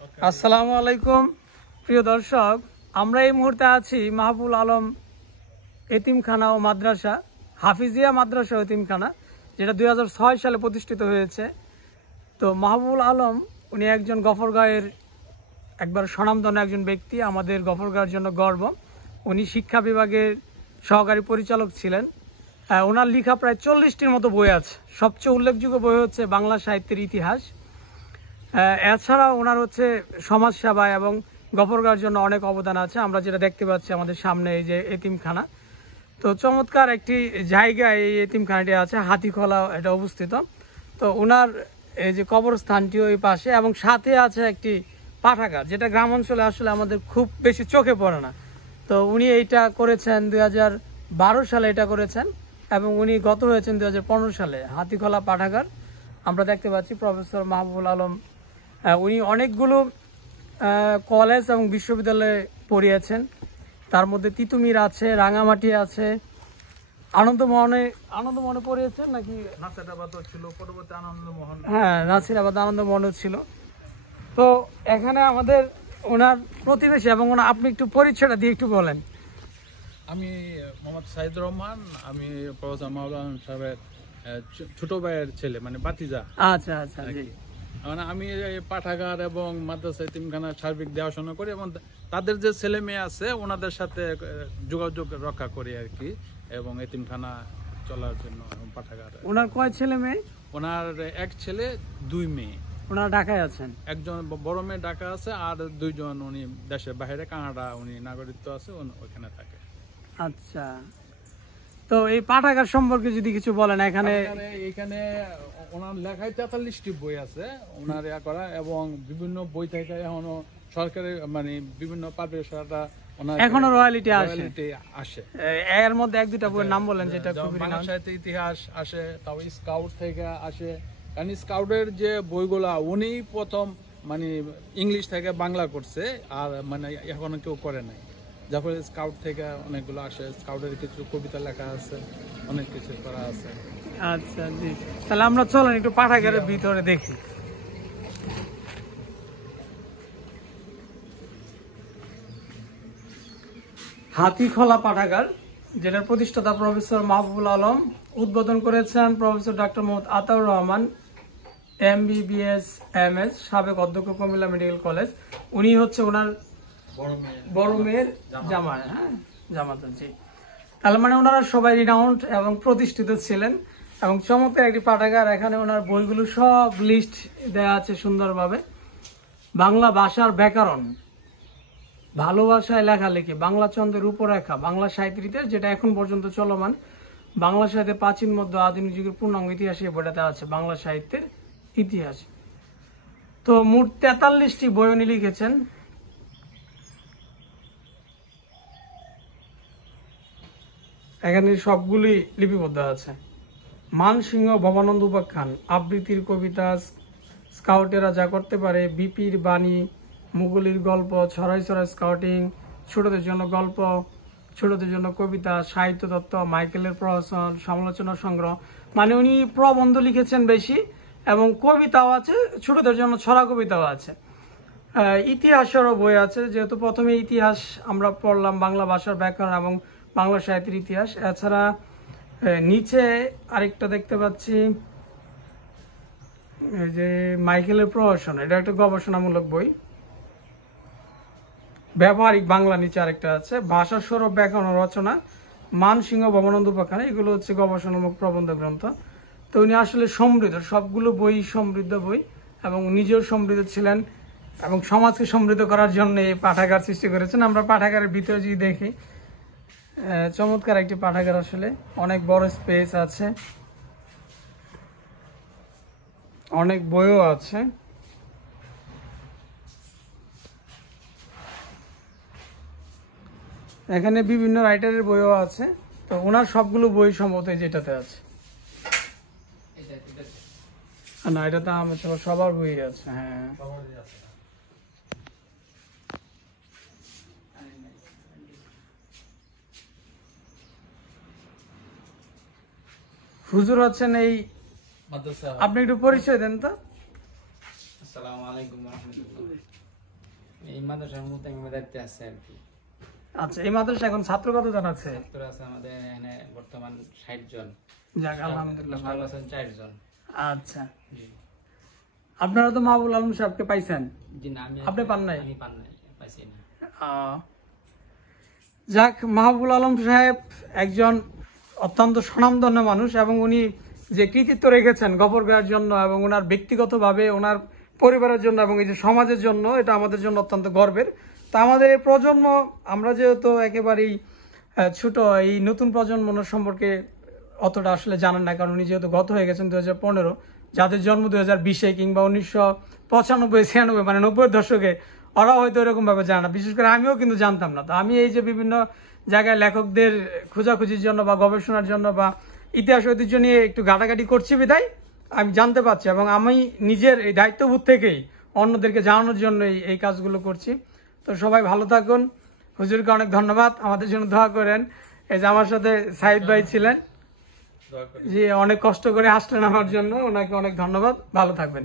আসসালামু আলাইকুম প্রিয় দর্শক, আমরা এই মুহূর্তে আছি মাহবুল আলম এতিমখানা ও মাদ্রাসা, হাফিজিয়া মাদ্রাসা ও এতিমখানা, যেটা 2006 সালে প্রতিষ্ঠিত হয়েছে। তো মাহবুল আলম উনি একজন গফরগাঁয়ের একবার স্বনামধন্য একজন ব্যক্তি, আমাদের গফরগাঁয়ের জন্য গর্ব। উনি শিক্ষা বিভাগের সহকারী পরিচালক ছিলেন। ওনার লেখা প্রায় 40টির মতো বই আছে। সবচেয়ে উল্লেখযোগ্য বই হচ্ছে বাংলা সাহিত্যের ইতিহাস। এছাড়া ওনার হচ্ছে সমাজসেবা এবং গফরগাঁয়ের জন্য অনেক অবদান আছে। আমরা যেটা দেখতে পাচ্ছি আমাদের সামনে এই যে এতিমখানা, তো চমৎকার একটি জায়গায় এই এতিমখানাটি আছে, হাতিখোলা এটা অবস্থিত। তো ওনার এই যে কবরস্থানটিও এই পাশে, এবং সাথে আছে একটি পাঠাগার, যেটা গ্রাম অঞ্চলে আসলে আমাদের খুব বেশি চোখে পড়ে না। তো উনি এইটা করেছেন 2012 সালে এটা করেছেন, এবং উনি গত হয়েছেন 2015 সালে। হাতিখোলা পাঠাগার আমরা দেখতে পাচ্ছি। প্রফেসর মাহবুবুল আলম উনি অনেকগুলো কলেজ এবং বিশ্ববিদ্যালয়ে পড়িয়েছেন। তার মধ্যে তিতুমির আছে, রাঙামাটি আছে, আনন্দমোহনে পড়িয়েছেন নাকি নাসিরাবাদও ছিল, পরবর্তী আনন্দমোহন, হ্যাঁ নাসিরাবাদ আনন্দমোহনও ছিল। তো এখানে আমাদের ওনার প্রতিবেশী, এবং আপনি একটু পরিচয়টা দিয়ে একটু বলেন। আমি মোহাম্মদ সাইদুর রহমান, আমি প্রফেসর মাহবুবুল আলম সাহেবের ছোট ভাইয়ের ছেলে, মানে বাতিজা। আচ্ছা আচ্ছা, মানে আমি পাঠাগার এবং মাদ্রাসা এতিমখানা সার্বিক দেখাশোনা করি, এবং তাদের যে ছেলে মেয়ে আছে ওনাদের সাথে যোগাযোগ রক্ষা করি আর কি, এবং এতিমখানা চলার জন্য পাঠাগার। ওনার কয় ছেলে মেয়ে? ওনার এক ছেলে, দুই মেয়ে। ওনারা ঢাকায় আছেন? একজন বড় মেয়ে ঢাকা আছে, আর দুইজন উনি দেশের বাইরে, কানাডা উনি নাগরিকত্ব আছে, ওখানে থাকে। আচ্ছা, তো এই পাঠাগার সম্পর্কে যদি কিছু বলেন। এখানে ওনার লেখায় 43টি বই আছে ওনার করা, এবং বিভিন্ন বই থেকে এখনো সরকারের মানে বিভিন্ন পাবলিশাররা এখনো রয়্যালিটি আসে। এর মধ্যে এক দুটা বইয়ের নাম বলেন যেটা খুবই বাংলা সাহিত্যের ইতিহাস আসে, তাও স্কাউট থেকে আসে। কারণ স্কাউটের যে বইগুলা উনি প্রথম মানে ইংলিশ থেকে বাংলা করছে, আর মানে এখনো কেউ করে নাই। যখন স্কাউট থেকে অনেকগুলো আসে, স্কাউটের কিছু কবিতা লেখা আছে, অনেক কিছু করা আছে। আচ্ছা জি, তাহলে আমরা চলেন একটু পাঠাগারের ভিতরে দেখি। হাতিখোলা পাঠাগার, যেটার প্রতিষ্ঠাতা প্রফেসর মাহবুবুল আলম, উদ্বোধন করেছেন professor doctor Mohammad Ataur Rahman MBBS MS, সাবেক অধ্যক্ষ কুমিল্লা মেডিকেল কলেজ। উনি হচ্ছে ওনার বড় মেয়ের জামাই। হ্যাঁ, জামাতা জি। তাহলে মানে ওনারা সবাই রিনাউন্ড এবং প্রতিষ্ঠিত ছিলেন, এবং চমৎকার একটি পাঠাগার। এখানে ওনার বইগুলো সব লিস্ট দেওয়া আছে সুন্দরভাবে। বাংলা ভাষার ব্যাকরণ, ভালোবাসায় লেখালেখি, বাংলা ছন্দের রূপরেখা, বাংলা সাহিত্যের ইতিহাস, যেটা এখন পর্যন্ত চলমান, বাংলা সাহিত্যের প্রাচীন মধ্য আধুনিক যুগের পূর্ণাঙ্গ ইতিহাস, এই বইটাতে আছে বাংলা সাহিত্যের ইতিহাস। তো মোট 43টি বই উনি লিখেছেন। এখানে সবগুলি লিপিবদ্ধ আছে। মানসিংহ ভবানন্দ উপাখ্যান, আবৃত্তির কবিতা, স্কাউটেরা যা করতে পারে, বিপির বাণী, মুগলির গল্প, ছড়াই ছড়াই স্কাউটিং, ছোটদের জন্য গল্প, ছোটদের জন্য কবিতা, সাহিত্য তত্ত্ব, মাইকেলের প্রহসন, সমালোচনা সংগ্রহ। মানে উনি প্রবন্ধ লিখেছেন বেশি, এবং কবিতাও আছে, ছোটদের জন্য ছড়া কবিতাও আছে। ইতিহাসেরও বই আছে, যেহেতু প্রথমে ইতিহাস আমরা পড়লাম, বাংলা ভাষার ব্যাকরণ এবং বাংলা সাহিত্যের ইতিহাস। এছাড়া নিচে আরেকটা দেখতে পাচ্ছি, এই যে মাইকেলের প্রহসন, এটা একটা গবেষণামূলক বই। ব্যবহারিক বাংলা নিচে আরেকটা আছে, ভাষা সৌরভ ব্যাকরণ রচনা, মানসিংহ ভবানন্দ উপাখ্যান, এগুলো হচ্ছে গবেষণামূলক প্রবন্ধ গ্রন্থ। তো উনি আসলে সমৃদ্ধ, সবগুলো বই সমৃদ্ধ বই, এবং নিজেও সমৃদ্ধ ছিলেন, এবং সমাজকে সমৃদ্ধ করার জন্য এই পাঠাগার সৃষ্টি করেছেন। আমরা পাঠাগারের ভিতরে যদি দেখি, চমৎকার একটি পাঠাগার, আসলে অনেক বড় স্পেস আছে, অনেক বইও আছে। এখানে বিভিন্ন রাইটারের বইও আছে। তো ওনার সবগুলো বই সম্ভবত যেটাতে আছে না, এটাতে আমার সবার বই আছে। হ্যাঁ, হুজুর হচ্ছেন এই মাদ্রাসা। আপনি একটু পরিচয় দেন তো। আসসালামু আলাইকুম ওয়া রাহমাতুল্লাহ। এই মাদ্রাসার মধ্যে আমি দায়িত্বে আছে আর কি। আচ্ছা, এই মাদ্রাসা এখন ছাত্র কতজন আছে? ছাত্র আছে আমাদের এখানে বর্তমান 60 জন। যাক আলহামদুলিল্লাহ, ভালো আছেন 4 জন। আচ্ছা, আপনারা তো মাহবুল আলম সাহেবকে পাইছেন? জি না, আপনি পান নাই? আমি পান নাই, পাইছি না। যাক, মাহবুল আলম সাহেব একজন অত্যন্ত স্বনামধন্য মানুষ এবং উনি যে কৃতিত্ব রেখেছেন গফরগাঁওয়ের জন্য এবং ওনার ব্যক্তিগতভাবে ওনার পরিবারের জন্য এবং এই যে সমাজের জন্য, এটা আমাদের জন্য অত্যন্ত গর্বের। তা আমাদের এই প্রজন্ম, আমরা যেহেতু একেবারেই ছোট, এই নতুন প্রজন্ম ওনার সম্পর্কে অতটা আসলে জানেন না, কারণ উনি যেহেতু গত হয়ে গেছেন 2015, যাদের জন্ম 2020-এ কিংবা 1995-96 মানে 90-এর দশকে, ওরা হয়তো এরকম ভাবে জানে না। বিশেষ করে আমিও কিন্তু জানতাম না। তো আমি এই যে বিভিন্ন জায়গায় লেখকদের খোঁজাখুঁজির জন্য বা গবেষণার জন্য বা ইতিহাস ঐতিহ্য নিয়ে একটু ঘাটাঘাটি করছি বিধায় আমি জানতে পারছি, এবং আমি নিজের এই দায়িত্ববোধ থেকেই অন্যদেরকে জানানোর জন্য এই কাজগুলো করছি। তো সবাই ভালো থাকুন। হুজুরকে অনেক ধন্যবাদ, আমাদের জন্য দোয়া করেন। এই যে আমার সাথে সাইদ ভাই ছিলেন, জি, অনেক কষ্ট করে আসলেন আমার জন্য, ওনাকে অনেক ধন্যবাদ। ভালো থাকবেন।